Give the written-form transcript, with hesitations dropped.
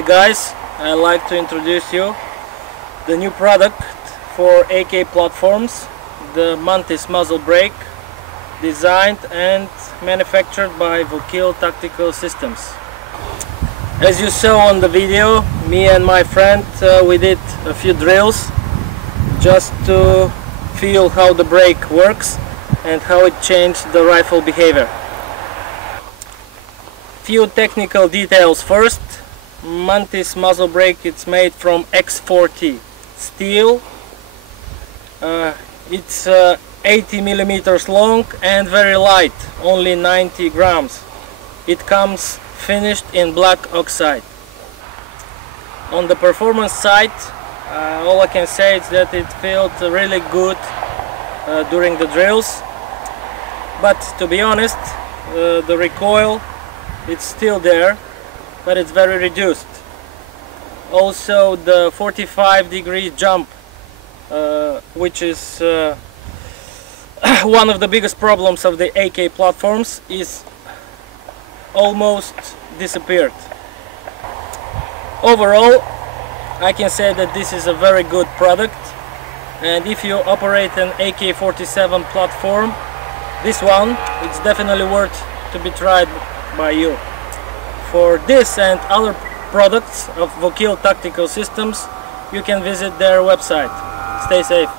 Hi guys, I'd like to introduce you the new product for AK platforms, the MANTIS muzzle brake, designed and manufactured by Muzzle Tactical Systems. As you saw on the video, me and my friend we did a few drills just to feel how the brake works and how it changed the rifle behavior. Few technical details first. MANTIS muzzle brake, it's made from X40 steel. It's 80 millimeters long and very light, only 90 grams. It comes finished in black oxide. On the performance side, all I can say is that it felt really good during the drills, but to be honest, the recoil, it's still there, but it's very reduced. Also the 45-degree jump, which is one of the biggest problems of the AK platforms, is almost disappeared. Overall, I can say that this is a very good product, and if you operate an AK-47 platform, this one, it's definitely worth to be tried by you. For this and other products of Muzzle Tactical Systems, you can visit their website. Stay safe.